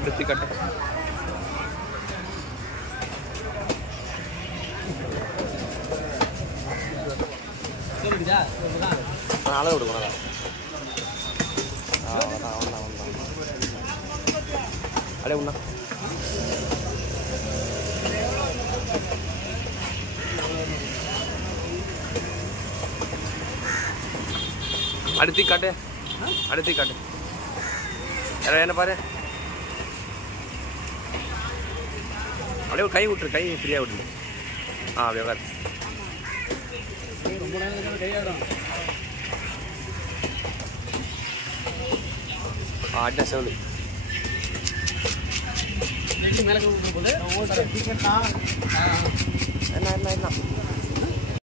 எடுத்து கட்டு அளவு கொடுக்கணும் அடே உண்ணா அடுத்து காட்டு அடுத்து காட்டு என்ன பாரு அப்படியே ஒரு கை விட்டுரு கை ஃப்ரீயாக விட்டுரு அப்படியே உட்காரு அண்ணா செவலு என்ன என்ன என்ன